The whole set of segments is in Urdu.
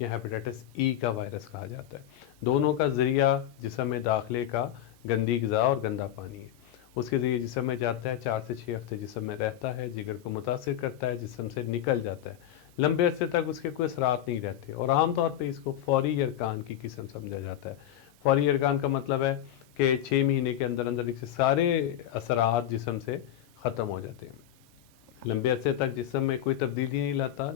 یا ہیپیٹائٹس ای کا وائرس کہا جاتا ہے. دونوں کا ذریعہ جسم میں داخلے کا گندی غذا اور گندا پانی ہے. اس کے ذریعے جسم میں جاتا ہے، 4 سے 6 ہفتے جسم میں رہتا ہے، جگر کو متاثر کرتا ہے، جسم سے نکل جاتا ہے. لمبے عرصے تک اس کے کوئی اثرات نہیں رہتے اور عام طور پہ اس کو فوری یرقان کی قسم سمجھا جاتا ہے. فوری یرقان کا مطلب ہے کہ 6 مہینے کے اندر اندر اس کے سارے اثرات جسم سے ختم ہو جاتے ہیں. لمبے عرصے تک جسم میں کوئی تبدیلی نہیں لاتا،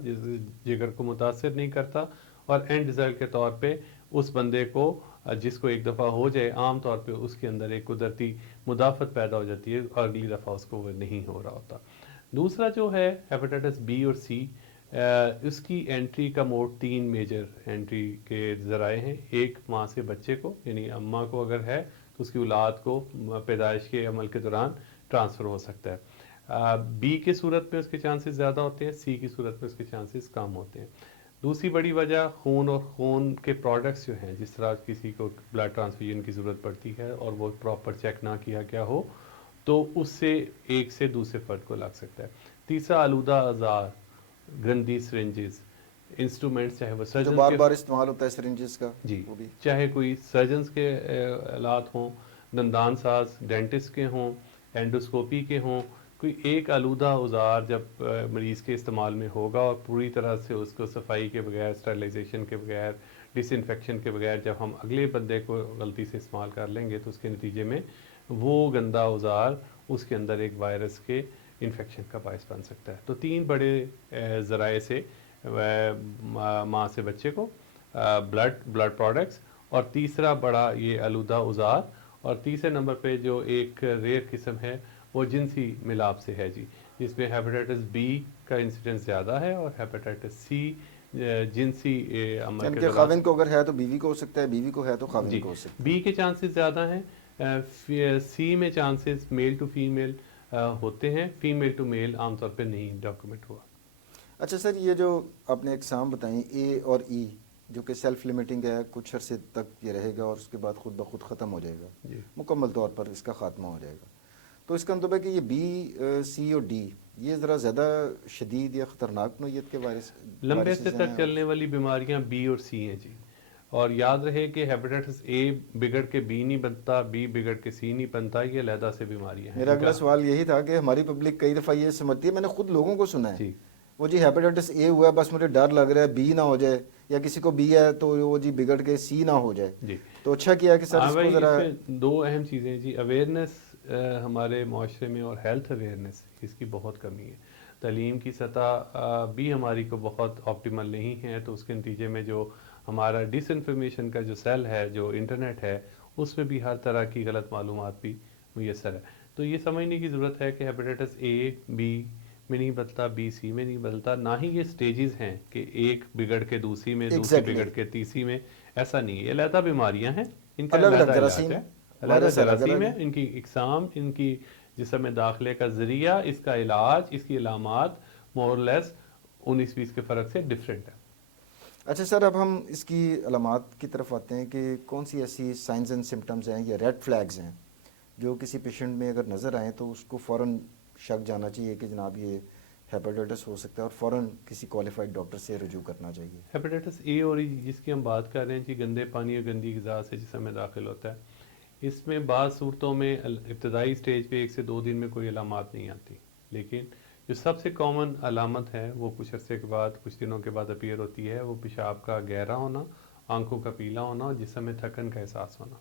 جگر کو متاثر نہیں کرتا، اور اینڈ رزلٹ کے طور پہ اس بندے کو جس کو ایک دفعہ ہو جائے، عام طور پہ اس کے اندر ایک قدرتی مدافعت پیدا ہو جاتی ہے اور اگلی دفعہ اس کو وہ نہیں ہو رہا ہوتا. دوسرا جو ہے ہیپیٹائٹس بی اور سی، اس کی انٹری کا موڈ 3 میجر انٹری کے ذرائع ہیں. ایک ماں سے بچے کو، یعنی اماں کو اگر ہے تو اس کی اولاد کو پیدائش کے عمل کے دوران ٹرانسفر ہو سکتا ہے. بی کے صورت میں اس کے چانسز زیادہ ہوتے ہیں، سی کی صورت میں اس کے چانسز کم ہوتے ہیں. دوسری بڑی وجہ خون اور خون کے پروڈکٹس جو ہیں، جس طرح کسی کو بلڈ ٹرانسفیوژن کی ضرورت پڑتی ہے اور وہ پراپر چیک نہ کیا گیا ہو تو اس سے ایک سے دوسرے فرد کو لگ سکتا ہے. تیسرا آلودہ اوزار، گندی سرنجز، انسٹرومنٹس، چاہے وہ جو سرجنز بار کے، بار استعمال ہوتا ہے سرنجز کا، جی، وہ بھی. چاہے کوئی سرجنز کے آلات ہوں، دندان ساز ڈینٹسٹ کے ہوں، اینڈوسکوپی کے ہوں، کوئی ایک آلودہ اوزار جب مریض کے استعمال میں ہوگا اور پوری طرح سے اس کو صفائی کے بغیر، اسٹرلائزیشن کے بغیر، ڈس انفیکشن کے بغیر جب ہم اگلے بندے کو غلطی سے استعمال کر لیں گے تو اس کے نتیجے میں وہ گندا اوزار اس کے اندر ایک وائرس کے انفیکشن کا باعث بن سکتا ہے. تو 3 بڑے ذرائع سے ماں سے بچے کو، بلڈ پروڈکٹس، اور تیسرا بڑا یہ آلودہ اوزار، اور تیسرے نمبر پہ جو ایک ریئر قسم ہے وہ جنسی ملاپ سے ہے جی، جس میں ہیپیٹائٹس بی کا انسیڈنس زیادہ ہے اور ہیپیٹائٹس سی جنسی عمل یعنی کے کہ دوران. خاوند کو اگر ہے تو بیوی کو ہو سکتا ہے، بیوی کو ہے تو خاوند جی، کو ہو سکتا بی کے چانسز زیادہ ہیں، سی میں چانسز میل ٹو فیمیل ہوتے ہیں، فیمیل ٹو میل عام طور پہ نہیں ڈاکومنٹ ہوا. ہے. اچھا سر، یہ جو آپ نے اقسام بتائیں اے اور ای، جو کہ سیلف لمیٹنگ ہے، کچھ عرصے تک یہ رہے گا اور اس کے بعد خود بخود ختم ہو جائے گا، جی، مکمل طور پر اس کا خاتمہ ہو جائے گا. تو اس کا مطلب ہے کہ یہ بی، سی اور ڈی یہ ذرا زیادہ شدید یا خطرناک نوعیت کے لمبے عرصے وائرسز تک ہیں. چلنے والی بیماریاں بی اور سی ہیں جی. اور یاد رہے کہ ہیپیٹائٹس اے بگڑ کے بی نہیں بنتا، بی بگڑ کے سی نہیں بنتا، یہ علیحدہ سے بیماریاں ہیں. میرا ان اگلا کا، سوال یہی تھا کہ ہماری پبلک کئی دفعہ یہ سمجھتی ہے، میں نے خود لوگوں کو سنا ہے، جی وہ جی ہیپیٹائٹس اے ہوا ہے بس مجھے ڈر لگ رہا ہے بی نہ ہو جائے، یا کسی کو بی ہے تو وہ جی بگڑ کے سی نہ ہو جائے. جی، تو اچھا کیا کہ سر ہاں اس کو بھائی، ذرا. اس میں 2 اہم چیزیں ہیں جی. اویئرنیس ہمارے معاشرے میں اور ہیلتھ اویئرنیس اس کی بہت کمی ہے. تعلیم کی سطح بھی ہماری کو بہت آپٹیمل نہیں ہے، تو اس کے نتیجے میں جو ہمارا ڈس انفارمیشن کا جو سیل ہے، جو انٹرنیٹ ہے، اس میں بھی ہر طرح کی غلط معلومات بھی میسر ہے. تو یہ سمجھنے کی ضرورت ہے کہ ہیپیٹائٹس اے بی میں نہیں بدلتا، بی سی میں نہیں بدلتا، نہ ہی یہ سٹیجز ہیں کہ ایک بگڑ کے دوسری میں، دوسری ایگزیکٹلی بگڑ کے تیسری میں. ایسا نہیں ہے، یہ علیحدہ بیماریاں ہیں، ان کا الگ الگ علیحدہ علاج جراثیم ہے، ہے، علیحدہ وائرس الگ جراثیم الگ ہے، ہے. ان کی اقسام، ان کی جسم میں داخلے کا ذریعہ، اس کا علاج، اس کی علامات مور لیس 19-20 کے فرق سے ڈفرینٹ ہے. اچھا سر، اب ہم اس کی علامات کی طرف آتے ہیں کہ کون سی ایسی سائنز اینڈ سمٹمز ہیں یا ریڈ فلیگز ہیں جو کسی پیشنٹ میں اگر نظر آئیں تو اس کو فوراً شک جانا چاہیے کہ جناب یہ ہیپیٹائٹس ہو سکتا ہے، اور فوراً کسی کوالیفائڈ ڈاکٹر سے رجوع کرنا چاہیے. ہیپیٹائٹس اے اور ای جس کی ہم بات کر رہے ہیں جی، گندے پانی اور گندی غذا سے جسم میں داخل ہوتا ہے. اس میں بعض صورتوں میں ابتدائی سٹیج پہ 1 سے 2 دن میں کوئی علامات نہیں آتی، لیکن جو سب سے کامن علامت ہے وہ کچھ عرصے کے بعد، کچھ دنوں کے بعد اپیئر ہوتی ہے. وہ پیشاب کا گہرا ہونا، آنکھوں کا پیلا ہونا اور جسم میں تھکن کا احساس ہونا.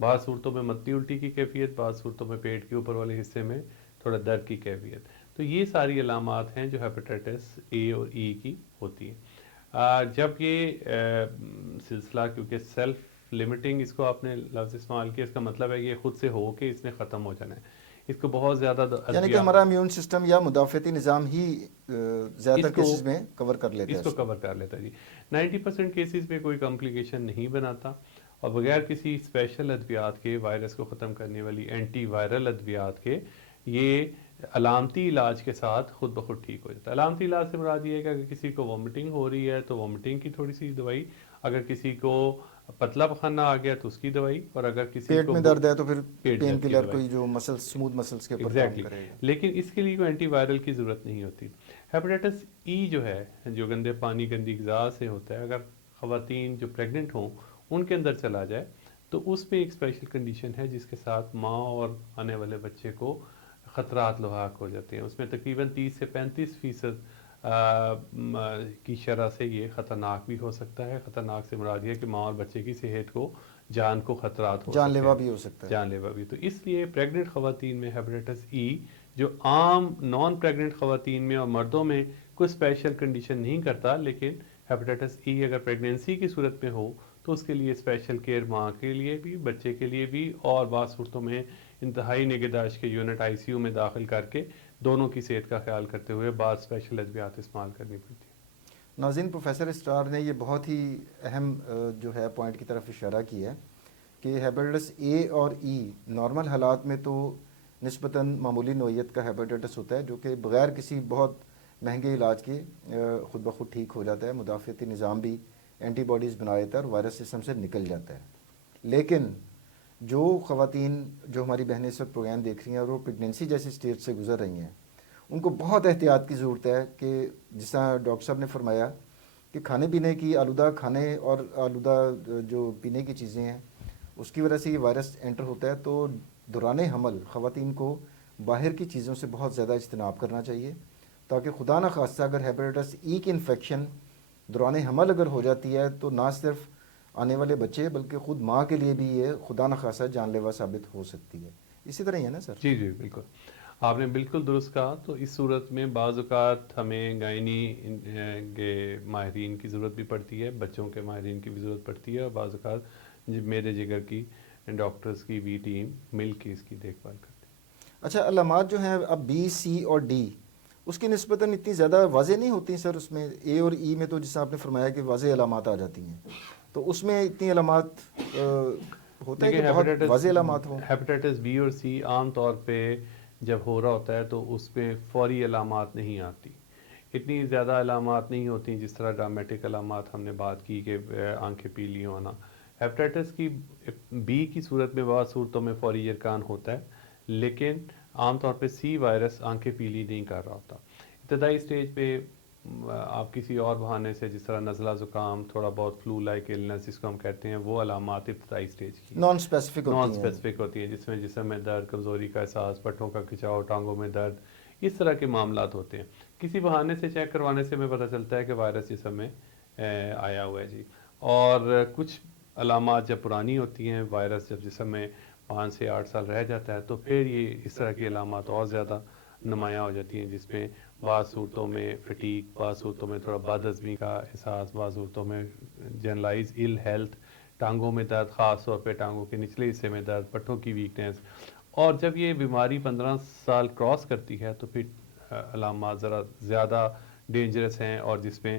بعض صورتوں میں متی الٹی کی کیفیت، بعض صورتوں میں پیٹ کے اوپر والے حصے میں تھوڑا درد کی کیفیت. تو یہ ساری علامات ہیں جو ہیپیٹائٹس اے اور ای کی ہوتی ہیں. جب یہ سلسلہ، کیونکہ سیلف لمیٹنگ اس کو آپ نے لفظ استعمال کیا، اس کا مطلب ہے کہ یہ خود سے ہو کے اس نے ختم ہو جانا ہے. اس کو بہت زیادہ یعنی کہ ہمارا امیون سسٹم یا مدافعتی نظام ہی زیادہ تر اس کو کیسز میں کور کر لیتا ہے اس کو کور کر لیتا ہے جی. 90% کیسز میں کوئی کمپلیکیشن نہیں بناتا، اور بغیر کسی اسپیشل ادویات کے، وائرس کو ختم کرنے والی اینٹی وائرل ادویات کے، یہ علامتی علاج کے ساتھ خود بخود ٹھیک ہو جاتا ہے. علامتی علاج سے مراد یہ ہے کہ اگر کسی کو وامٹنگ ہو رہی ہے تو وامٹنگ کی تھوڑی سی دوائی، اگر کسی کو پتلا پخانہ آ گیا تو اس کی دوائی، اور اگر کسی پیٹ کو میں درد ہے تو پھر پیٹ پین درد کی کلر دوائی. کوئی جو مسلس، اسموتھ مسلس کے اوپر کام ایگزیکٹلی، کرے گا. لیکن اس کے لیے کوئی اینٹی وائرل کی ضرورت نہیں ہوتی. ہیپیٹائٹس ای جو ہے، جو گندے پانی گندی غذا سے ہوتا ہے، اگر خواتین جو پریگننٹ ہوں ان کے اندر چلا جائے تو اس میں ایک اسپیشل کنڈیشن ہے جس کے ساتھ ماں اور آنے والے بچے کو خطرات لاحق ہو جاتے ہیں. اس میں تقریباً 30 سے 35% کی شرح سے یہ خطرناک بھی ہو سکتا ہے. خطرناک سے مراد یہ ہے کہ ماں اور بچے کی صحت کو جان کو خطرات ہو جان سکتے لیوا ہیں, بھی ہو سکتا ہے. جان لیوا بھی. تو اس لیے پریگننٹ خواتین میں ہیپیٹائٹس ای جو عام نان پریگننٹ خواتین میں اور مردوں میں کوئی اسپیشل کنڈیشن نہیں کرتا, لیکن ہیپیٹائٹس ای اگر پریگننسی کی صورت میں ہو تو اس کے لیے اسپیشل کیئر ماں کے لیے بھی بچے کے لیے بھی, اور بعض صورتوں میں انتہائی نگہداشت کے یونٹ آئی سی یو میں داخل کر کے دونوں کی صحت کا خیال کرتے ہوئے بعض اسپیشل ادویات استعمال کرنی پڑتی ہیں. ناظرین, پروفیسر اسٹار نے یہ بہت ہی اہم جو ہے پوائنٹ کی طرف اشارہ کیا ہے کہ ہیپیٹائٹس اے اور ای نارمل حالات میں تو نسبتاً معمولی نوعیت کا ہیپیٹائٹس ہوتا ہے جو کہ بغیر کسی بہت مہنگے علاج کے خود بخود ٹھیک ہو جاتا ہے. مدافعتی نظام بھی اینٹی باڈیز بنا دیتا ہے اور وائرس سسٹم سے نکل جاتا ہے. لیکن جو خواتین جو ہماری بہنیں اس وقت پروگرام دیکھ رہی ہیں اور وہ پریگنینسی جیسی اسٹیج سے گزر رہی ہیں, ان کو بہت احتیاط کی ضرورت ہے کہ جس طرح ڈاکٹر صاحب نے فرمایا کہ کھانے پینے کی آلودہ کھانے اور آلودہ جو پینے کی چیزیں ہیں اس کی وجہ سے یہ وائرس انٹر ہوتا ہے. تو دوران حمل خواتین کو باہر کی چیزوں سے بہت زیادہ اجتناب کرنا چاہیے تاکہ خدا نخواستہ اگر ہیپیٹائٹس ای کی انفیکشن دوران حمل اگر ہو جاتی ہے تو نہ صرف آنے والے بچے بلکہ خود ماں کے لیے بھی یہ خدا نخواستہ جان لیوا ثابت ہو سکتی ہے. اسی طرح ہی ہے نا سر؟ جی جی بالکل, آپ نے بالکل درست کہا. تو اس صورت میں بعض اوقات ہمیں گائنی کے ماہرین کی ضرورت بھی پڑتی ہے, بچوں کے ماہرین کی بھی ضرورت پڑتی ہے, اور بعض اوقات میرے جگر کی ڈاکٹرز کی بھی ٹیم مل کے اس کی دیکھ بھال کرتی ہے. اچھا, علامات جو ہیں اب بی سی اور ڈی اس کی نسبتاً اتنی زیادہ واضح نہیں ہوتی سر. اس میں اے اور ای میں تو جیسا آپ نے فرمایا کہ واضح علامات آ جاتی ہیں, تو اس میں اتنی علامات ہوتا ہے کہ بہت واضح علامات ہوں؟ ہیپیٹائٹس بی اور سی عام طور پہ جب ہو رہا ہوتا ہے تو اس پہ فوری علامات نہیں آتی, اتنی زیادہ علامات نہیں ہوتی جس طرح ڈرامٹک علامات ہم نے بات کی کہ آنکھیں پیلی ہونا. ہیپیٹائٹس کی بی کی صورت میں بعض صورتوں میں فوری یرکان ہوتا ہے, لیکن عام طور پہ سی وائرس آنکھیں پیلی نہیں کر رہا ہوتا. ابتدائی سٹیج پہ آپ کسی اور بہانے سے جس طرح نزلہ زکام, تھوڑا بہت فلو لائک النس جس کو ہم کہتے ہیں, وہ علامات ابتدائی سٹیج کی نان اسپیسیفک نان ہوتی ہیں. اسپیسیفک ہوتی ہیں, جس میں جسم میں درد, کمزوری کا احساس, پٹھوں کا کھچاؤ, ٹانگوں میں درد, اس طرح کے معاملات ہوتے ہیں. کسی بہانے سے چیک کروانے سے ہمیں پتہ چلتا ہے کہ وائرس جسم میں آیا ہوا ہے جی. اور کچھ علامات جب پرانی ہوتی ہیں, وائرس جب جسم میں 5 سے 8 سال رہ جاتا ہے تو پھر یہ اس طرح کی علامات اور زیادہ نمایاں ہو جاتی ہیں, جس میں بعض صورتوں میں فٹیگ, بعض صورتوں میں تھوڑا بد ہضمی کا احساس, بعض صورتوں میں جنرلائز ال ہیلتھ, ٹانگوں میں درد, خاص طور پہ ٹانگوں کے نچلے حصے میں درد, پٹھوں کی ویکنیس. اور جب یہ بیماری 15 سال کراس کرتی ہے تو پھر علامات ذرا زیادہ ڈینجرس ہیں, اور جس میں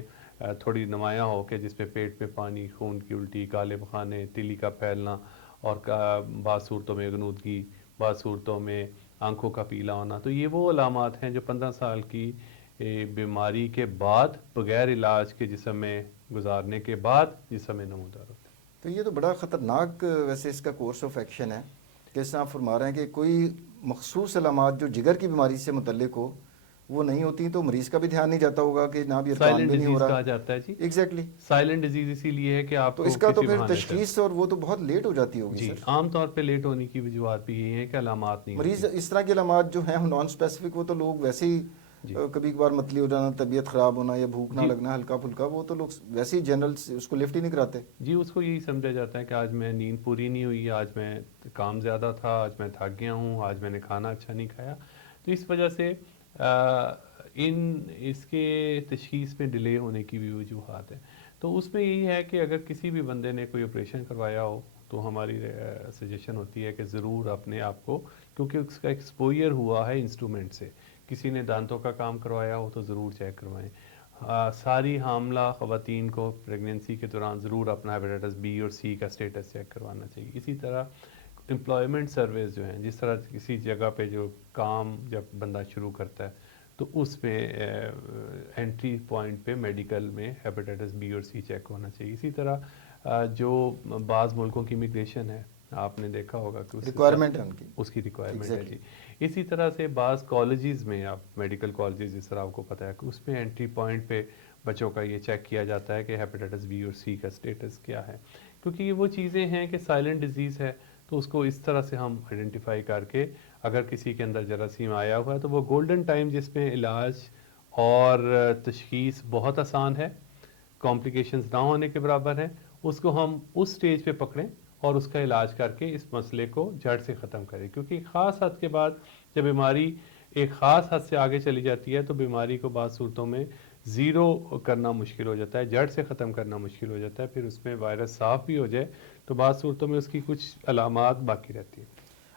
تھوڑی نمایاں ہو کے جس میں پیٹ میں پانی, خون کی الٹی, کالے بخانے, تیلی کا پھیلنا, اور بعض صورتوں میں غنودگی, بعض صورتوں میں آنکھوں کا پیلا ہونا. تو یہ وہ علامات ہیں جو 15 سال کی بیماری کے بعد بغیر علاج کے جسم میں گزارنے کے بعد جسم میں نمودار ہوتے ہیں. تو یہ تو بڑا خطرناک ویسے اس کا کورس آف ایکشن ہے کہ اس طرح آپ فرما رہے ہیں کہ کوئی مخصوص علامات جو جگر کی بیماری سے متعلق ہو وہ نہیں ہوتی, تو مریض کا بھی دھیان نہیں جاتا ہوگا کہ جناب یہ ارکان سائلنٹ بھی نہیں ہو ڈیزیز رہا. کہا جاتا ہے جی. ایگزیکٹلی. سائلنٹ ڈیزیز اسی لیے ہے کہ آپ تو کو اس کا تو کسی پھر بہانے سے تشخیص اور وہ تو بہت لیٹ ہو جاتی ہوگی جی, سر. عام طور پہ لیٹ ہونے کی وجوہات بھی یہ ہیں کہ علامات نہیں مریض ہوتی اس طرح کی علامات جو ہیں نان اسپیسیفک, وہ تو لوگ ویسے ہی جی. کبھی کبھار متلی ہو جانا, طبیعت خراب ہونا یا بھوک نہ جی لگنا ہلکا پھلکا, وہ تو لوگ ویسے ہی جنرل اس کو لفٹ ہی نہیں کراتے. جی, اس کو یہی سمجھا جاتا ہے کہ آج میں نیند پوری نہیں ہوئی, آج میں کام زیادہ تھا, آج میں تھک گیا ہوں, آج میں نے کھانا اچھا نہیں کھایا. تو اس وجہ سے اس کے تشخیص میں ڈیلے ہونے کی بھی وجوہات ہیں. تو اس میں یہی ہے کہ اگر کسی بھی بندے نے کوئی آپریشن کروایا ہو تو ہماری سجیشن ہوتی ہے کہ ضرور اپنے آپ کو, کیونکہ اس کا ایکسپوئر ہوا ہے انسٹرومنٹ سے, کسی نے دانتوں کا کام کروایا ہو تو ضرور چیک کروائیں. ساری حاملہ خواتین کو پریگننسی کے دوران ضرور اپنا ہیپیٹائٹس بی اور سی کا سٹیٹس چیک کروانا چاہیے. اسی طرح امپلائمنٹ سروس جو ہیں, جس طرح کسی جگہ پہ جو کام جب بندہ شروع کرتا ہے تو اس میں انٹری پوائنٹ پہ میڈیکل میں ہیپیٹائٹس بی اور سی چیک ہونا چاہیے. اسی طرح جو بعض ملکوں کی امیگریشن ہے, آپ نے دیکھا ہوگا کہ ریکوائرمنٹ ہے ان کی, اس کی ریکوائرمنٹ ہے Exactly. جی. اسی طرح سے بعض کالجز میں, آپ میڈیکل کالجز جس طرح آپ کو پتہ ہے کہ اس میں انٹری پوائنٹ پہ بچوں کا یہ چیک کیا جاتا ہے کہ ہیپیٹائٹس بی اور سی کا سٹیٹس کیا ہے، کیونکہ یہ وہ چیزیں ہیں کہ سائلنٹ ڈیزیز ہے، تو اس کو اس طرح سے ہم آئیڈینٹیفائی کر کے اگر کسی کے اندر جراثیم آیا ہوا ہے تو وہ گولڈن ٹائم جس میں علاج اور تشخیص بہت آسان ہے، کمپلیکیشنز نہ ہونے کے برابر ہیں، اس کو ہم اس سٹیج پہ پکڑیں اور اس کا علاج کر کے اس مسئلے کو جڑ سے ختم کریں، کیونکہ ایک خاص حد کے بعد جب بیماری ایک خاص حد سے آگے چلی جاتی ہے تو بیماری کو بعض صورتوں میں زیرو کرنا مشکل ہو جاتا ہے، جڑ سے ختم کرنا مشکل ہو جاتا ہے، پھر اس میں وائرس صاف بھی ہو جائے تو بعض صورتوں میں اس کی کچھ علامات باقی رہتی ہیں۔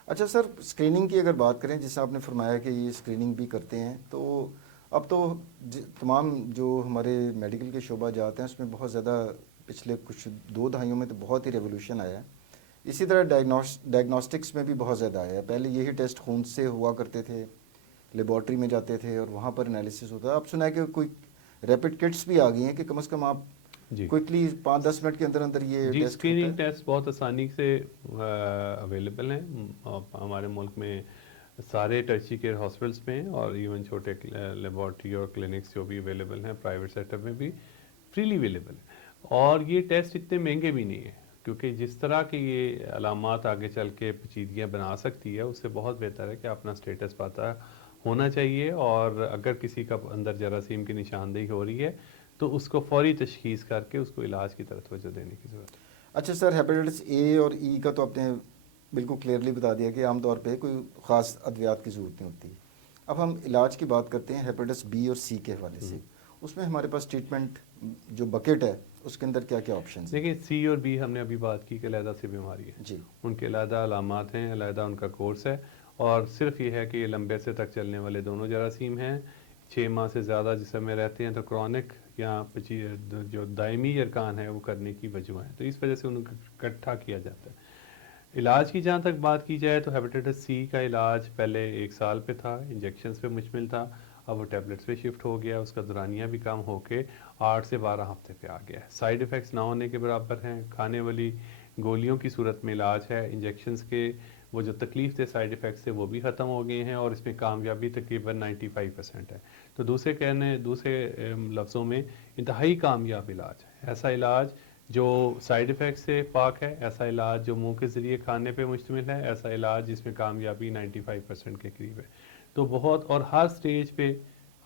اچھا سر، اسکریننگ کی اگر بات کریں، جیسے آپ نے فرمایا کہ یہ اسکریننگ بھی کرتے ہیں، تو اب تو تمام جو ہمارے میڈیکل کے شعبہ جاتے ہیں اس میں بہت زیادہ پچھلے کچھ 2 دہائیوں میں تو بہت ہی ریولوشن آیا ہے۔ اسی طرح ڈائگنوسٹکس میں بھی بہت زیادہ آیا ہے۔ پہلے یہی ٹیسٹ خون سے ہوا کرتے تھے، لیبارٹری میں جاتے تھے اور وہاں پر انالیسس ہوتا ہے۔ اب سنا ہے کہ کوئی ریپڈ کٹس بھی آ گئی ہیں کہ کم از کم آپ جی کوئکلی 5-10 منٹ کے اندر اندر یہ جی، ٹیسٹ ہوتا اسکریننگ ہے۔ ٹیسٹ بہت آسانی سے اویلیبل ہیں ہمارے ملک میں، سارے ٹرچی کیئر ہاسپٹلس میں، اور ایون چھوٹے لیبارٹری اور کلینکس جو بھی اویلیبل ہیں پرائیویٹ سیکٹر میں بھی فریلی اویلیبل ہیں، اور یہ ٹیسٹ اتنے مہنگے بھی نہیں ہیں، کیونکہ جس طرح کی یہ علامات آگے چل کے پیچیدگیاں بنا سکتی ہے، اس سے بہت بہتر ہے کہ اپنا سٹیٹس پتہ ہونا چاہیے، اور اگر کسی کا اندر جراثیم کی نشاندہی ہو رہی ہے تو اس کو فوری تشخیص کر کے اس کو علاج کی طرف توجہ دینے کی ضرورت ہے۔ اچھا سر، ہیپیٹائٹس اے اور ای کا تو آپ نے بالکل کلیئرلی بتا دیا کہ عام طور پہ کوئی خاص ادویات کی ضرورت نہیں ہوتی۔ اب ہم علاج کی بات کرتے ہیں ہیپیٹائٹس بی اور سی کے حوالے سے، اس میں ہمارے پاس ٹریٹمنٹ جو بکٹ ہے اس کے اندر کیا کیا آپشنز ہیں؟ دیکھیں، سی اور بی ہم نے ابھی بات کی کہ علیحدہ سی بیماری ہے، جی ان کے علیحدہ علامات ہیں، علیحدہ ان کا کورس ہے، اور صرف یہ ہے کہ یہ لمبے عرصے تک چلنے والے دونوں جراثیم ہیں، 6 ماہ سے زیادہ جسم میں رہتے ہیں تو کرونک یا جو دائمی ارکان ہے وہ کرنے کی وجہ ہے، تو اس وجہ سے ان کو اکٹھا کیا جاتا ہے۔ علاج کی جہاں تک بات کی جائے تو ہیپیٹائٹس سی کا علاج پہلے 1 سال پہ تھا، انجیکشنز پہ مشتمل تھا، اب وہ ٹیبلٹس پہ شفٹ ہو گیا، اس کا دورانیہ بھی کم ہو کے 8 سے 12 ہفتے پہ آ گیا ہے، سائیڈ ایفیکٹس نہ ہونے کے برابر ہیں، کھانے والی گولیوں کی صورت میں علاج ہے، انجیکشنز کے وہ جو تکلیف دہ سائیڈ ایفیکٹس تھے وہ بھی ختم ہو گئے ہیں، اور اس میں کامیابی تقریباً 95% ہے، تو دوسرے لفظوں میں انتہائی کامیاب علاج ہے، ایسا علاج جو سائیڈ ایفیکٹ سے پاک ہے، ایسا علاج جو منہ کے ذریعے کھانے پہ مشتمل ہے، ایسا علاج جس میں کامیابی 95% کے قریب ہے، تو بہت، اور ہر سٹیج پہ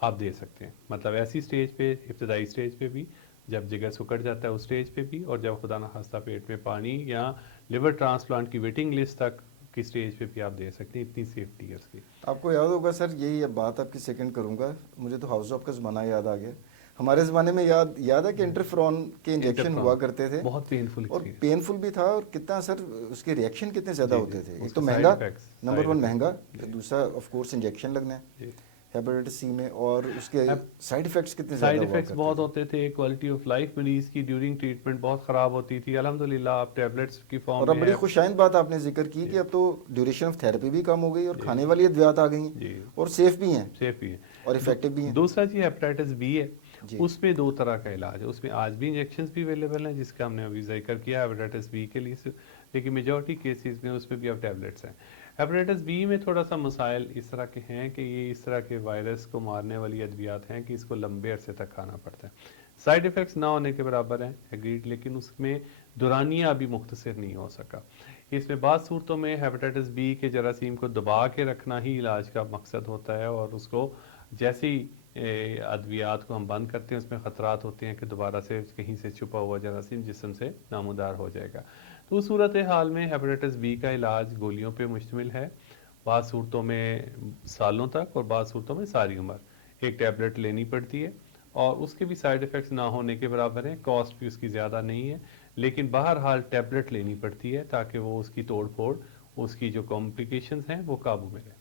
آپ دے سکتے ہیں، مطلب ایسی سٹیج پہ، ابتدائی سٹیج پہ بھی، جب جگر سکڑ جاتا ہے اس سٹیج پہ بھی، اور جب خدا نخواستہ پیٹ میں پانی یا لیور ٹرانسپلانٹ کی ویٹنگ لسٹ تک کی سٹیج پہ بھی آپ دے سکتے ہیں، اتنی سیفٹی ہے اس کی۔ آپ کو یاد ہوگا سر، یہی بات آپ کی سیکنڈ کروں گا، مجھے تو ہاؤس آف کا زمانہ یاد آ گیا۔ ہمارے زمانے میں یاد ہے کہ انٹرفرون کے انجیکشن ہوا کرتے تھے، بہت پینفل اور ایکسپیرینس، پینفل بھی تھا، اور کتنا سر اس کے ریئیکشن کتنے زیادہ جی ہوتے تھے۔ اس ایک تو کے سائیڈ مہنگا، ایفیکٹس، نمبر 1 مہنگا، پھر دوسرا آف کورس انجیکشن لگنا ہے جی، ہیپیٹائٹس سی میں، اور اس کے سائیڈ ایفیکٹس کتنے زیادہ سائیڈ ہوا ایفیکٹس کرتے بہت تھے۔ ہوتے تھے، کوالٹی آف لائف مریض کی ڈیورنگ ٹریٹمنٹ بہت خراب ہوتی تھی، الحمدللہ آپ ٹیبلٹس کی اور فارم اب میں بڑی ہے۔ خوشائند بات آپ نے ذکر کی جی کہ اب تو ڈیوریشن آف تھیراپی بھی کم ہو گئی، اور جی کھانے والی ادویات آ گئی ہیں، جی، اور سیف بھی ہیں سیف بھی ہے۔ اور افیکٹو بھی ہیں۔ دوسرا چیز ہیپیٹائٹس بی ہے، جی اس میں 2 طرح کا علاج ہے، اس میں آج بھی انجیکشنز بھی اویلیبل ہیں جس کا ہم نے ابھی ذکر کیا ہیپیٹائٹس بی کے لیے، لیکن میجورٹی کیسز میں اس میں بھی اب ٹیبلٹس ہیں۔ ہیپیٹائٹس بی میں تھوڑا سا مسائل اس طرح کے ہیں کہ یہ اس طرح کے وائرس کو مارنے والی ادویات ہیں کہ اس کو لمبے عرصے تک کھانا پڑتا ہے، سائیڈ ایفیکٹس نہ ہونے کے برابر ہیں ایگریڈ، لیکن اس میں دورانیہ ابھی مختصر نہیں ہو سکا۔ اس میں بعض صورتوں میں ہیپیٹائٹس بی کے جراثیم کو دبا کے رکھنا ہی علاج کا مقصد ہوتا ہے، اور اس کو جیسی ادویات کو ہم بند کرتے ہیں اس میں خطرات ہوتے ہیں کہ دوبارہ سے کہیں سے چھپا ہوا جراثیم جسم سے نامودار ہو جائے گا، تو اس صورت حال میں ہیپیٹائٹس بی کا علاج گولیوں پہ مشتمل ہے، بعض صورتوں میں سالوں تک اور بعض صورتوں میں ساری عمر ایک ٹیبلٹ لینی پڑتی ہے، اور اس کے بھی سائیڈ ایفیکٹس نہ ہونے کے برابر ہیں، کاسٹ بھی اس کی زیادہ نہیں ہے، لیکن بہرحال ٹیبلٹ لینی پڑتی ہے تاکہ وہ اس کی توڑ پھوڑ، اس کی جو کمپلیکیشنز ہیں وہ قابو میں رہیں۔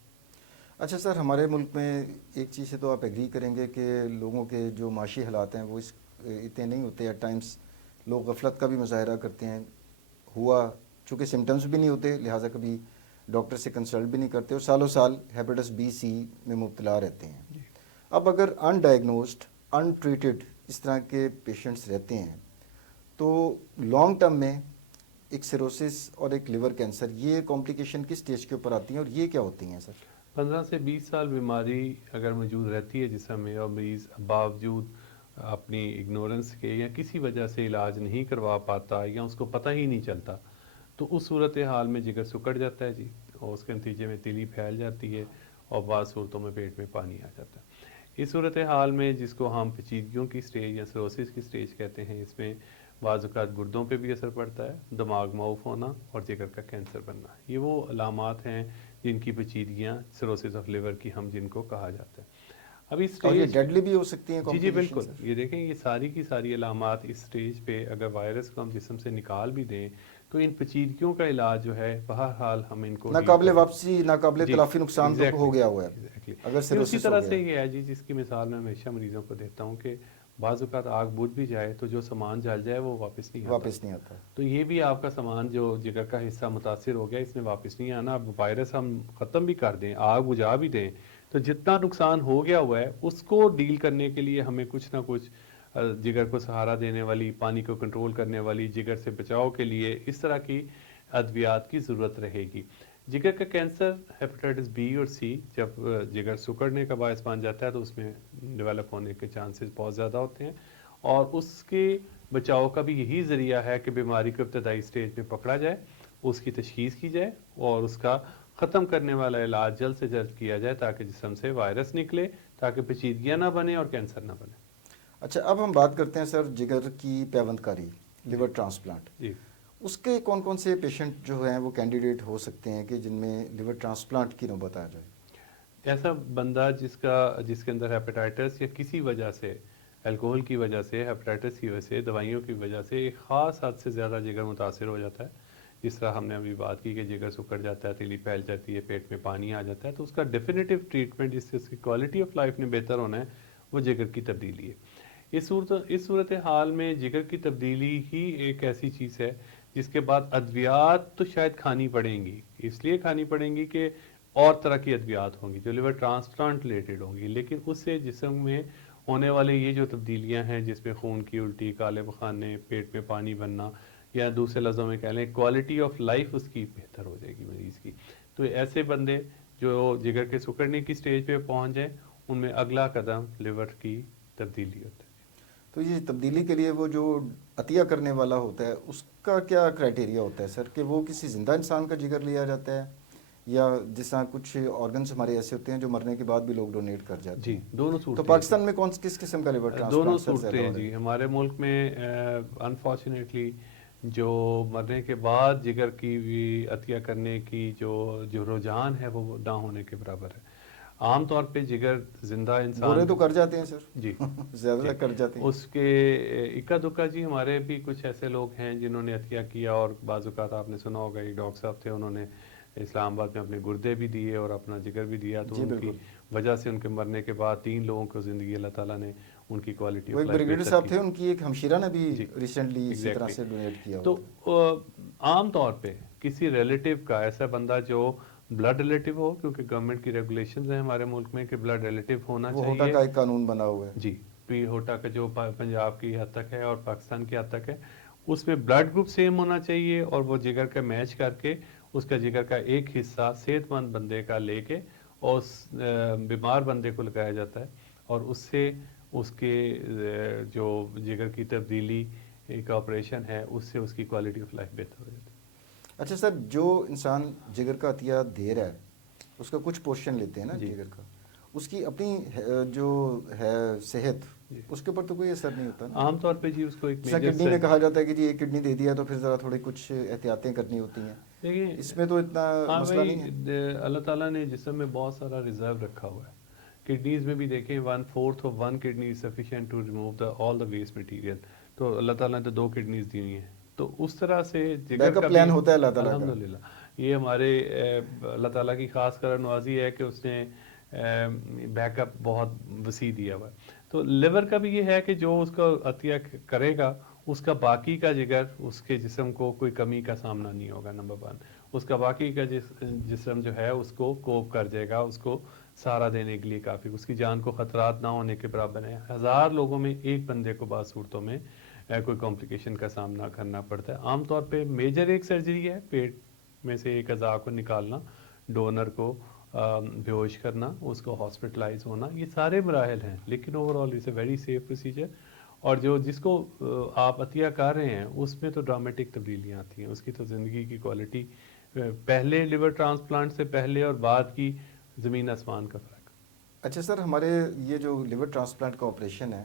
اچھا سر، ہمارے ملک میں ایک چیز سے تو آپ ایگری کریں گے کہ لوگوں کے جو معاشی حالات ہیں وہ اتنے نہیں ہوتے، ایٹ ٹائمس لوگ غفلت کا بھی مظاہرہ کرتے ہیں، ہوا چونکہ سمٹمز بھی نہیں ہوتے لہٰذا کبھی ڈاکٹر سے کنسلٹ بھی نہیں کرتے، اور سالوں سال ہیپیٹائٹس بی سی میں مبتلا رہتے ہیں۔ اب اگر ان ڈائگنوزڈ، ان ٹریٹڈ اس طرح کے پیشنٹس رہتے ہیں تو لانگ ٹرم میں ایک سیروسس اور ایک لیور کینسر، یہ کمپلیکیشن کس اسٹیج کے اوپر آتی ہیں اور یہ کیا ہوتی ہیں سر؟ 15 سے 20 سال بیماری اگر موجود رہتی ہے جسم میں، اور مریض باوجود اپنی اگنورنس کے یا کسی وجہ سے علاج نہیں کروا پاتا یا اس کو پتہ ہی نہیں چلتا، تو اس صورت حال میں جگر سکڑ جاتا ہے جی، اور اس کے نتیجے میں تیلی پھیل جاتی ہے اور بعض صورتوں میں پیٹ میں پانی آ جاتا ہے۔ اس صورت حال میں جس کو ہم پیچیدگیوں کی سٹیج یا سروسس کی سٹیج کہتے ہیں، اس میں بعض اوقات گردوں پہ بھی اثر پڑتا ہے، دماغ معاف ہونا اور جگر کا کینسر بننا، یہ وہ علامات ہیں جن کی پیچیدگیاں سروسس آف لیور کی ہم جن کو کہا جاتا ہے۔ ابھی اور یہ سٹیج ڈیڈلی بھی ہو سکتی ہیں جی کمپلیکیشن بالکل، سر؟ یہ دیکھیں یہ ساری کی ساری علامات اس سٹیج پہ اگر وائرس کو ہم جسم سے نکال بھی دیں تو ان پیچیدگیوں کا علاج جو ہے بہرحال ہم ان کو ڈیل ناقابل کریں۔ واپسی، ناقابل جی تلافی نقصان تو ایگزیکٹلی ہو گیا ہوا ہے ایگزیکٹلی اگر یہ اسی سیروسس ہو طرح گیا سے ہے۔ یہ ہے جی، جس کی مثال میں ہمیشہ مریضوں کو دیتا ہوں کہ بعض اوقات آگ بجھ بھی جائے تو جو سامان جل جائے وہ واپس نہیں آتا، واپس نہیں آتا۔ تو یہ بھی آپ کا سامان جو جگر کا حصہ متاثر ہو گیا اس نے واپس نہیں آنا۔ اب وائرس ہم ختم بھی کر دیں، آگ بجھا بھی دیں، تو جتنا نقصان ہو گیا ہوا ہے اس کو ڈیل کرنے کے لیے ہمیں کچھ نہ کچھ جگر کو سہارا دینے والی، پانی کو کنٹرول کرنے والی، جگر سے بچاؤ کے لیے اس طرح کی ادویات کی ضرورت رہے گی۔ جگر کا کینسر ہیپیٹائٹس بی اور سی جب جگر سکڑنے کا باعث بن جاتا ہے تو اس میں ڈیولپ ہونے کے چانسز بہت زیادہ ہوتے ہیں، اور اس کے بچاؤ کا بھی یہی ذریعہ ہے کہ بیماری کو ابتدائی سٹیج میں پکڑا جائے، اس کی تشخیص کی جائے اور اس کا ختم کرنے والا علاج جلد سے جلد کیا جائے تاکہ جسم سے وائرس نکلے، تاکہ پیچیدگیاں نہ بنے اور کینسر نہ بنے۔ اچھا، اب ہم بات کرتے ہیں سر جگر کی پیوند کاری، لیور ٹرانسپلانٹ۔ جی اس کے کون کون سے پیشنٹ جو ہیں وہ کینڈیڈیٹ ہو سکتے ہیں کہ جن میں لیور ٹرانسپلانٹ کی نوبت آ جائے؟ ایسا بندہ جس کے اندر ہیپیٹائٹس یا کسی وجہ سے، الکوہل کی وجہ سے، ہیپیٹائٹس کی وجہ سے، دوائیوں کی وجہ سے ایک خاص حد سے زیادہ جگر متاثر ہو جاتا ہے، جس طرح ہم نے ابھی بات کی کہ جگر سکڑ جاتا ہے، تیلی پھیل جاتی ہے، پیٹ میں پانی آ جاتا ہے، تو اس کا ڈیفینیٹیو ٹریٹمنٹ جس سے اس کی کوالٹی آف لائف نے بہتر ہونا ہے وہ جگر کی تبدیلی ہے۔ اس صورت حال میں جگر کی تبدیلی ہی ایک ایسی چیز ہے جس کے بعد ادویات تو شاید کھانی پڑیں گی، اس لیے کھانی پڑیں گی کہ اور طرح کی ادویات ہوں گی جو لیور ٹرانسپلانٹ ریلیٹڈ ہوں گی، لیکن اس سے جسم میں ہونے والے یہ جو تبدیلیاں ہیں جس میں خون کی الٹی، کالے بخانے، پیٹ میں پانی بننا، یا دوسرے لفظوں میں کہہ لیں کوالٹی آف لائف اس کی بہتر ہو جائے گی مریض کی، تو ایسے بندے جو جگر کے سکڑنے کی سٹیج پہ پہنچ جائیں ان میں اگلا قدم لیور کی تبدیلی ہوتا ہے۔ تو یہ تبدیلی کے لیے وہ جو عطیہ کرنے والا ہوتا ہے اس کا کیا کرائٹیریا ہوتا ہے سر، کہ وہ کسی زندہ انسان کا جگر لیا جاتا ہے یا جس طرح کچھ آرگنس ہمارے ایسے ہوتے ہیں جو مرنے کے بعد بھی لوگ ڈونیٹ کر جاتے جی ہیں؟ دونوں تو صورتیں پاکستان میں کس قسم کا لیور دونوں ٹرانسپلانٹ سر صورتیں زیادہ ہیں ہو رہا جی، ہے؟ ہمارے ملک میں انفارچونیٹلی جو مرنے کے بعد جگر کی عطیہ کرنے کی جو رجحان ہے وہ نہ ہونے کے برابر ہے۔ عام طور پہ جگر زندہ انسان گورے تو کر جاتے ہیں سر، جی زیادہ جی تر کر جاتے ہیں۔ اس کے اکا دکا جی ہمارے بھی کچھ ایسے لوگ ہیں جنہوں نے عطیہ کیا، اور بعض اوقات آپ نے سنا ہوگا ایک ڈاکٹر صاحب تھے، انہوں نے اسلام آباد میں اپنے گردے بھی دیے اور اپنا جگر بھی دیا، تو جی ان کی بالکل، وجہ سے ان کے مرنے کے بعد 3 لوگوں کو زندگی اللہ تعالیٰ نے ان کی کوالٹی وہ آف ایک لائف بریگیڈیئر بہتر صاحب کی۔ تھے، ان کی ایک ہمشیرہ نے بھی جی ریسنٹلی اسی طرح ایگزیکٹلی، سے ڈونیٹ کیا تو ہوا تھا۔ عام طور پہ کسی ریلیٹیو کا ایسا بندہ جو بلڈ ریلیٹیو ہو، کیونکہ گورنمنٹ کی ریگولیشنز ہیں ہمارے ملک میں کہ بلڈ ریلیٹیو ہونا وہ ہوٹا چاہیے، کا ایک قانون بنا ہوا ہے۔ جی پی ہوٹا کا جو پنجاب کی حد تک ہے اور پاکستان کی حد تک ہے، اس میں بلڈ گروپ سیم ہونا چاہیے اور وہ جگر کا میچ کر کے اس کا جگر کا ایک حصہ صحت مند بندے کا لے کے اور اس بیمار بندے کو لگایا جاتا ہے، اور اس سے اس کے جو جگر کی تبدیلی کا آپریشن ہے اس سے اس کی کوالٹی آف لائف بہتر ہو جاتی ہے۔ اچھا سر، جو انسان جگر کا عطیہ دے رہا ہے اس کا کچھ پورشن لیتے ہیں نا جی جگر کا، اس کی اپنی جو ہے صحت، جی اس کے اوپر تو کوئی اثر نہیں ہوتا نا؟ عام طور پہ جی اس کو ایک جیسا میجر کڈنی میں کہا جاتا ہے کہ جی ایک کڈنی دے دیا تو پھر ذرا تھوڑی کچھ احتیاطیں کرنی ہوتی ہیں، دیکھیں اس میں تو اتنا ہاں مسئلہ نہیں ہے۔ بھائی، اللہ تعالیٰ نے جسم میں بہت سارا ریزرو رکھا ہوا ہے، کڈنیز میں بھی دیکھیں 1/4 of 1 kidney is sufficient to remove all the waste material, تو اللہ تعالیٰ نے تو 2 کڈنیز دی ہوئی ہیں، تو اس طرح سے جگر بیک کا اپ بھی پلان ہوتا ہے اللہ تعالیٰ کا۔ الحمدللہ یہ ہمارے اللہ تعالیٰ کی خاص کرم نوازی ہے کہ اس نے بیک اپ بہت وسیع دیا ہوا ہے۔ تو لیور کا بھی یہ ہے کہ جو اس کا عطیہ کرے گا اس کا باقی کا جگر اس کے جسم کو کوئی کمی کا سامنا نہیں ہوگا، نمبر 1، اس کا باقی کا جسم جو ہے اس کو کوپ کر جائے گا، اس کو سہارا دینے کے لیے کافی، اس کی جان کو خطرات نہ ہونے کے برابر ہے۔ 1000 لوگوں میں ایک بندے کو بعض صورتوں میں کوئی کمپلیکیشن کا سامنا کرنا پڑتا ہے۔ عام طور پہ میجر ایک سرجری ہے، پیٹ میں سے ایک اعضاء کو نکالنا، ڈونر کو بیہوش کرنا، اس کو ہاسپٹلائز ہونا، یہ سارے مراحل ہیں، لیکن overall it's a very safe procedure, اور جس کو آپ عطیہ کر رہے ہیں اس میں تو ڈرامیٹک تبدیلیاں آتی ہیں، اس کی تو زندگی کی کوالٹی پہلے لیور ٹرانسپلانٹ سے پہلے اور بعد کی زمین آسمان کا فرق۔ اچھا سر، ہمارے یہ جو لیور ٹرانسپلانٹ کا آپریشن ہے،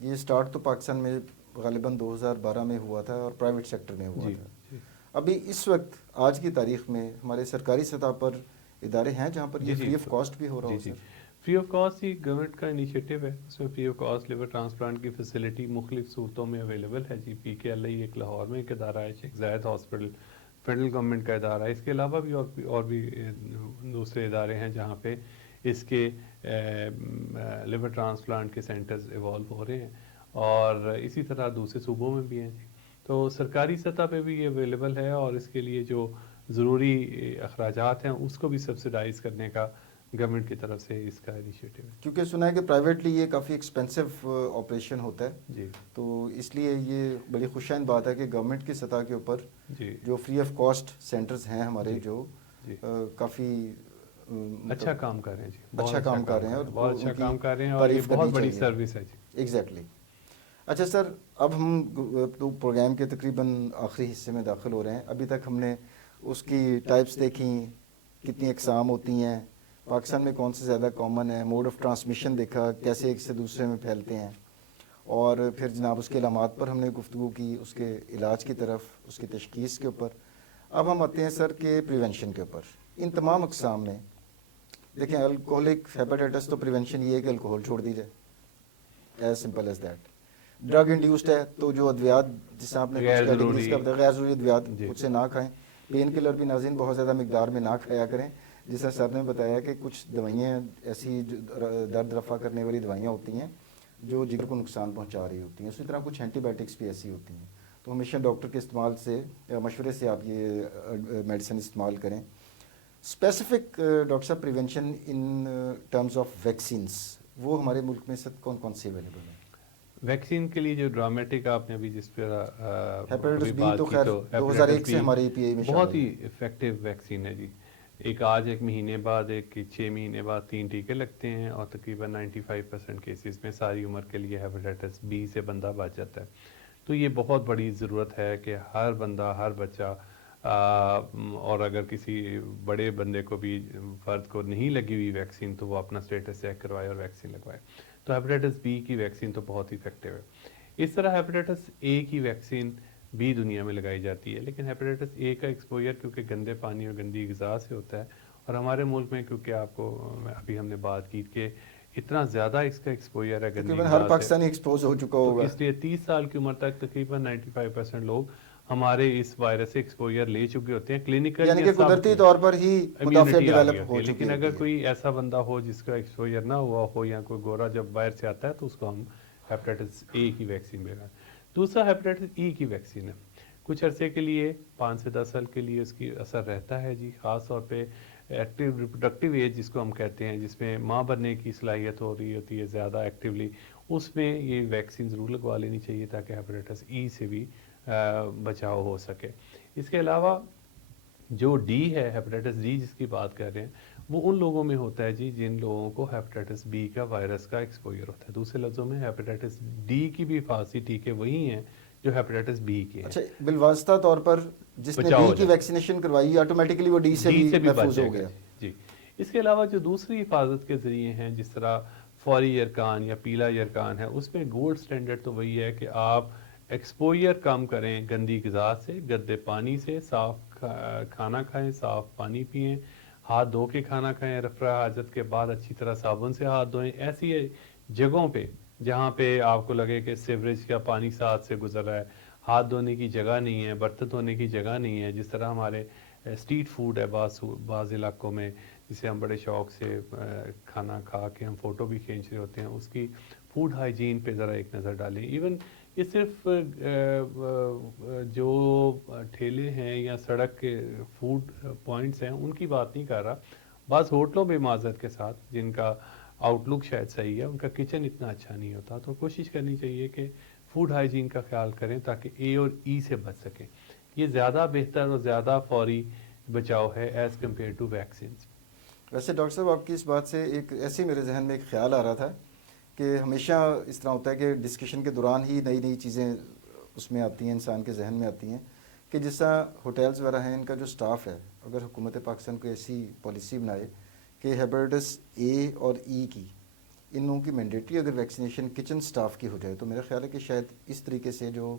یہ سٹارٹ تو پاکستان میں غالباً 2012 میں ہوا تھا اور پرائیویٹ سیکٹر میں ہوا جی تھا۔ جی ابھی اس وقت آج کی تاریخ میں ہمارے سرکاری سطح پر ادارے ہیں جہاں پر یہ فری آف کاسٹ بھی ہو رہا جی ہو جی سر؟ فری آف کاسٹ ہی گورنمنٹ کا انیشیٹو ہے، اس میں free of cost liver transplant کی فیسلٹی مختلف صورتوں میں اویلیبل ہے جی۔ پی کے ایل آئی ایک لاہور میں ایک ادارہ ہے، شیخ زاید ہاسپٹل فیڈرل گورنمنٹ کا ادارہ ہے، اس کے علاوہ بھی اور بھی دوسرے ادارے ہیں جہاں پہ اس کے لیور ٹرانسپلانٹ کے سینٹرز ایوالو ہو رہے ہیں، اور اسی طرح دوسرے صوبوں میں بھی ہیں جی۔ تو سرکاری سطح پہ بھی یہ اویلیبل ہے، اور اس کے لیے جو ضروری اخراجات ہیں اس کو بھی سبسیڈائز کرنے کا گورنمنٹ کی طرف سے اس کا انیشیٹو ہے کیونکہ سنا ہے کہ پرائیویٹلی یہ کافی ایکسپینسو آپریشن ہوتا ہے جی تو اس لیے یہ بڑی خوشائن بات ہے کہ گورنمنٹ کی سطح کے اوپر جی جو فری آف کاسٹ سینٹرز ہیں ہمارے جی جو جی کافی اچھا کام کر رہے ہیں جی، بہت اچھا کام کر رہے ہیں اور بہت اچھا ان کی کام کر رہے ہیں، اور یہ تعریف بہت کرنی بڑی چاہیے۔ سروس ہے جی۔ ایگزیکٹلی۔ اچھا سر، اب ہم تو پروگرام کے تقریباً آخری حصے میں داخل ہو رہے ہیں۔ ابھی تک ہم نے اس کی ٹائپس دیکھیں، کتنی اقسام ہوتی ہیں، پاکستان میں کون سے زیادہ کامن ہے، موڈ آف ٹرانسمیشن دیکھا کیسے ایک سے دوسرے میں پھیلتے ہیں، اور پھر جناب اس کے علامات پر ہم نے گفتگو کی، اس کے علاج کی طرف، اس کی تشخیص کے اوپر۔ اب ہم آتے ہیں سر کہ پریونشن کے اوپر۔ ان تمام اقسام میں دیکھیں، الکوہولک ہیپاٹائٹس تو پریونشن یہ ہے کہ الکوہول چھوڑ دی جائے، as simple as that. Drug induced ہے تو جو ادویات، جس آپ نے کچھ غیر کیٹیگریز کا ضروری بتایا، غیر ضروری ادویات جی خود سے نہ کھائیں۔ پین کلر بھی ناظرین بہت زیادہ مقدار میں نہ کھایا کریں، جیسا سر نے بتایا کہ کچھ دوائیاں ایسی درد رفع کرنے والی دوائیاں ہوتی ہیں جو جگر کو نقصان پہنچا رہی ہوتی ہیں، اسی طرح کچھ اینٹی بائیوٹکس بھی ایسی ہوتی ہیں، تو ہمیشہ ڈاکٹر کے استعمال سے یا مشورے سے آپ یہ میڈیسن استعمال کریں۔ اسپیسیفک ڈاکٹر صاحب prevention in terms of vaccines, وہ ہمارے ملک میں سر کون کون سی اویلیبل ہیں؟ ویکسین کے لیے جو ڈرامیٹک آپ نے ابھی جس پہ ہیپیٹائٹس بی بات تو کی خیر تو 2001 سے ہمارے پی اے میں بہت شامل ہی ہے۔ افیکٹو ویکسین ہے جی۔ ایک مہینے بعد 6 مہینے بعد 3 ٹیکے لگتے ہیں، اور تقریباً 95% کیسز میں ساری عمر کے لیے ہیپیٹائٹس بی سے بندہ بچ جاتا ہے۔ تو یہ بہت بڑی ضرورت ہے کہ ہر بندہ، ہر بچہ، اور اگر کسی بڑے بندے کو بھی، فرد کو نہیں لگی ہوئی ویکسین، تو وہ اپنا اسٹیٹس چیک کروائے اور ویکسین لگوائے۔ تو ہیپیٹائٹس بی کی ویکسین تو بہت ہی افیکٹو ہے۔ اس طرح ہیپیٹائٹس اے کی ویکسین بھی دنیا میں لگائی جاتی ہے، لیکن ہیپیٹائٹس اے کا ایکسپوجر کیونکہ گندے پانی اور گندی غذا سے ہوتا ہے، اور ہمارے ملک میں کیونکہ آپ کو ابھی ہم نے بات کی کہ اتنا زیادہ اس کا ایکسپوجر ہے گندی تقریباً ہر غذا سے، پاکستانی ایکسپوز ہو چکا تو ہوگا۔ اس لیے 30 سال کی عمر تک تقریباً 95% لوگ ہمارے اس وائرس سے ایکسپوجر لے چکے ہوتے ہیں، کلینکل یعنی یا کہ سب قدرتی طور پر ہی مدافعت امیونٹی آ گئی ڈیولپ ہوتی ہو ہے۔ چکی لیکن اگر ہوتی ہے۔ کوئی ایسا بندہ ہو جس کا ایکسپوجر نہ ہوا ہو، یا کوئی گورا جب باہر سے آتا ہے، تو اس کو ہم ہیپیٹائٹس اے کی ویکسین دے رہے ہیں۔ دوسرا ہیپیٹائٹس ای کی ویکسین ہے، کچھ عرصے کے لیے 5 سے 10 سال کے لیے اس کی اثر رہتا ہے جی، خاص طور پہ ایکٹیو ریپروڈکٹیو ایج جس کو ہم کہتے ہیں، جس میں ماں بننے کی صلاحیت ہو رہی ہوتی ہے زیادہ ایکٹیولی، اس میں یہ ویکسین ضرور لگوا لینی چاہیے تاکہ ہیپیٹائٹس ای سے بھی بچاؤ ہو سکے۔ اس کے علاوہ جو ڈی ہے، ہیپیٹائٹس ڈی جس کی بات کر رہے ہیں، وہ ان لوگوں میں ہوتا ہے جی جن لوگوں کو ہیپیٹائٹس بی کا وائرس کا ایکسپوجر ہوتا ہے۔ دوسرے لفظوں میں ہیپیٹائٹس ڈی کی بھی حفاظتی ٹیکے وہی ہیں جو ہیپیٹائٹس بی کے ہیں۔ اچھا، بالواسطہ طور پر جس نے بچاؤ بی ہو کی جاتا ہے، ویکسینیشن کروائی آٹومیٹکلی وہ ڈی سے بھی بچ محفوظ جائے ہو گا گیا۔ جی۔ اس کے علاوہ جو دوسری حفاظت کے ذریعے ہیں، جس طرح فوری یرکان یا پیلا یرکان ہے، اس میں گولڈ سٹینڈرڈ تو وہی ہے کہ آپ ایکسپوجر کم کریں گندی غذا سے، گندے پانی سے، صاف کھانا کھائیں، صاف پانی پئیں، ہاتھ دھو کے کھانا کھائیں، رفع حاجت کے بعد اچھی طرح صابن سے ہاتھ دھوئیں۔ ایسی جگہوں پہ جہاں پہ آپ کو لگے کہ سیوریج کا پانی ساتھ سے گزر رہا ہے، ہاتھ دھونے کی جگہ نہیں ہے، برتن دھونے کی جگہ نہیں ہے، جس طرح ہمارے اسٹریٹ فوڈ ہے بعض علاقوں میں، جسے ہم بڑے شوق سے کھانا کھا کے ہم فوٹو بھی کھینچ رہے ہوتے ہیں، اس کی فوڈ ہائیجین پہ ذرا ایک نظر ڈالیں۔ ایون یہ صرف جو ٹھیلے ہیں یا سڑک کے فوڈ پوائنٹس ہیں ان کی بات نہیں کر رہا، بعض ہوٹلوں میں معذرت کے ساتھ جن کا آؤٹ لک شاید صحیح ہے، ان کا کچن اتنا اچھا نہیں ہوتا، تو کوشش کرنی چاہیے کہ فوڈ ہائیجین کا خیال کریں تاکہ اے اور ای سے بچ سکیں۔ یہ زیادہ بہتر اور زیادہ فوری بچاؤ ہے ایز کمپیئر ٹو ویکسینز۔ ویسے ڈاکٹر صاحب آپ کی اس بات سے ایک ایسے میرے ذہن میں ایک خیال آ رہا تھا کہ ہمیشہ اس طرح ہوتا ہے کہ ڈسکشن کے دوران ہی نئی نئی چیزیں اس میں آتی ہیں، انسان کے ذہن میں آتی ہیں، کہ جس طرح ہوٹلز وغیرہ ہیں ان کا جو سٹاف ہے، اگر حکومت پاکستان کو ایسی پالیسی بنائے کہ ہیپیٹائٹس اے اور ای کی ان لوگوں کی مینڈیٹری اگر ویکسینیشن کچن سٹاف کی ہو جائے تو میرا خیال ہے کہ شاید اس طریقے سے جو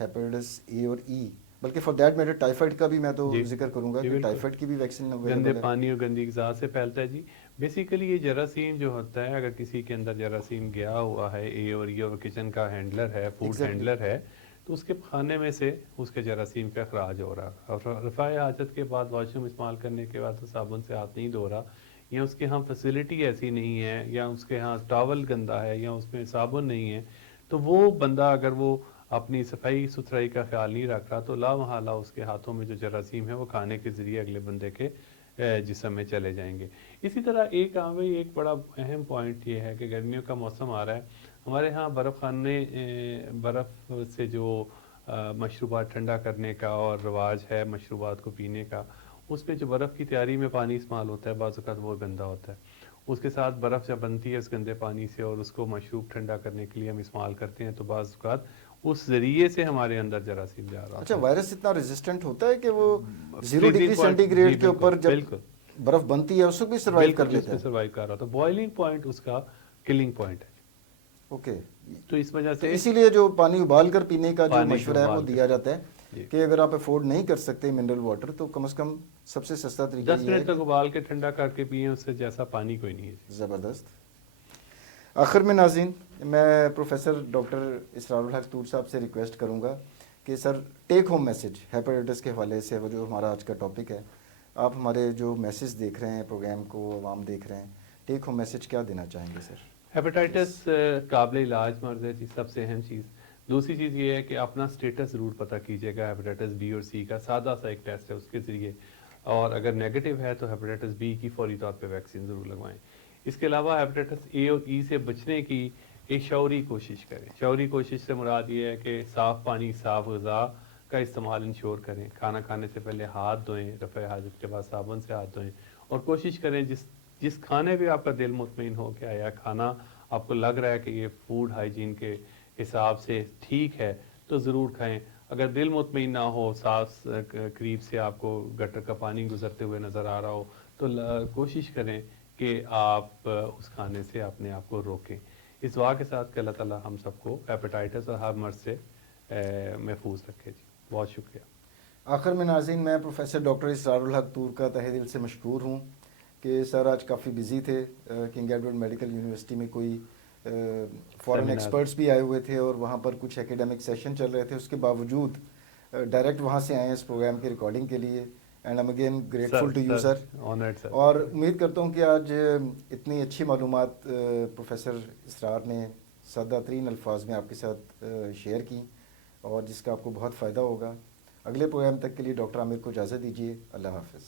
ہیپیٹائٹس اے اور ای، بلکہ فار دیٹ میٹر ٹائیفائڈ کا بھی میں تو جی ذکر کروں گا جی کہ بالکل، ٹائیفائڈ کی بھی ویکسین گندے اویلیبل ہے. پانی اور گندی غذا سے پھیلتا ہے جی. بیسیکلی یہ جراثیم جو ہوتا ہے، اگر کسی کے اندر جراثیم گیا ہوا ہے اے اور ای اور کچن کا ہینڈلر ہے، فوڈ Exactly. ہینڈلر ہے، تو اس کے کھانے میں سے اس کے جراثیم کا اخراج ہو رہا ہے، اور رفع حاجت کے بعد واش روم استعمال کرنے کے بعد وہ صابن سے ہاتھ نہیں دھو رہا، یا اس کے ہاں فیسلٹی ایسی نہیں ہے، یا اس کے ہاں ٹاول گندا ہے، یا اس میں صابن نہیں ہے، تو وہ بندہ اگر وہ اپنی صفائی ستھرائی کا خیال نہیں رکھ رہا تو لا محالہ اس کے ہاتھوں میں جو جراثیم ہے وہ کھانے کے ذریعے اگلے بندے کے جسم میں چلے جائیں گے. اسی طرح ایک بڑا اہم پوائنٹ یہ ہے کہ گرمیوں کا موسم آ رہا ہے، ہمارے ہاں برف خانے، برف سے جو مشروبات ٹھنڈا کرنے کا اور رواج ہے مشروبات کو پینے کا، اس میں جو برف کی تیاری میں پانی استعمال ہوتا ہے بعض اوقات وہ گندا ہوتا ہے. اس کے ساتھ برف جب بنتی ہے اس گندے پانی سے اور اس کو مشروب ٹھنڈا کرنے کے لیے ہم استعمال کرتے ہیں تو بعض اوقات اس ذریعے سے ہمارے اندر جراثیم جا رہا اچھا، ہوتا ہے. وائرس اتنا ریزسٹنٹ ہوتا ہے کہ وہ 0 فریزنگ ڈگری پوائنٹ، سینٹی جی گریڈ کے بالکل اوپر جب بالکل برف بنتی ہے اس کو بھی سروائیو بالکل کر جی، اس لیتا میں ہے؟ سروائیو کر رہا تھا. بوائلنگ پوائنٹ اس کا کلنگ پوائنٹ ہے. اوکے. تو اس وجہ تو سے اسی لیے جو پانی ابال کر پینے کا جو پانی کو مشورہ ہے وہ ابال کر دیا جاتا ہے جی کہ اگر آپ افورڈ نہیں کر سکتے منرل واٹر تو کم از کم سب سے سستا طریقہ 10 یہ ہے منٹ تک کہ ابال کے ٹھنڈا کر کے پئیں، اس سے جیسا پانی کوئی نہیں ہے جی. زبردست. آخر میں ناظرین، میں پروفیسر ڈاکٹر اسرار الحق طور صاحب سے ریکویسٹ کروں گا کہ سر ٹیک ہوم میسج ہیپیٹائٹس کے حوالے سے، وہ جو ہمارا آج کا ٹاپک ہے، آپ ہمارے جو میسج دیکھ رہے ہیں پروگرام کو عوام دیکھ رہے ہیں، ٹیک ہوم میسج کیا دینا چاہیں گے سر؟ ہیپیٹائٹس قابل علاج مرض ہے جی، سب سے اہم چیز. دوسری چیز یہ ہے کہ اپنا سٹیٹس ضرور پتہ کیجیے گا. ہیپیٹائٹس بی اور سی کا سادہ سا ایک ٹیسٹ ہے، اس کے ذریعے، اور اگر نیگیٹو ہے تو ہیپیٹائٹس بی کی فوری طور پہ ویکسین ضرور لگوائیں. اس کے علاوہ ہیپیٹائٹس اے اور ای سے بچنے کی ایک شعوری کوشش کریں. شعوری کوشش سے مراد یہ ہے کہ صاف پانی، صاف غذا کا استعمال انشور کریں. کھانا کھانے سے پہلے ہاتھ دھوئیں، رفع حاجت کے بعد صابن سے ہاتھ دھوئیں، اور کوشش کریں جس کھانے پہ آپ کا دل مطمئن ہو کہ آیا کھانا آپ کو لگ رہا ہے کہ یہ فوڈ ہائیجین کے حساب سے ٹھیک ہے تو ضرور کھائیں. اگر دل مطمئن نہ ہو، صاف قریب سے آپ کو گٹر کا پانی گزرتے ہوئے نظر آ رہا ہو، تو کوشش کریں کہ آپ اس کھانے سے اپنے آپ کو روکیں. اس دعا کے ساتھ کہ اللہ تعالیٰ ہم سب کو ہیپیٹائٹس اور ہر مرض سے محفوظ رکھے جی. بہت شکریہ. آخر میں ناظرین، میں پروفیسر ڈاکٹر اسرار الحق طور کا تہہ دل سے مشکور ہوں کہ سر آج کافی بزی تھے. کنگ ایڈورڈ میڈیکل یونیورسٹی میں کوئی فارن سیمینار. ایکسپرٹس بھی آئے ہوئے تھے اور وہاں پر کچھ اکیڈمک سیشن چل رہے تھے، اس کے باوجود ڈائریکٹ وہاں سے آئے ہیں اس پروگرام کی ریکارڈنگ کے لیے. And am again grateful to you sir. Honoured sir. اور امید کرتا ہوں کہ آج اتنی اچھی معلومات پروفیسر اسرار نے سادہ ترین الفاظ میں آپ کے ساتھ شیئر کی، اور جس کا آپ کو بہت فائدہ ہوگا. اگلے پروگرام تک کے لیے ڈاکٹر عامر کو اجازت دیجیے. اللہ حافظ.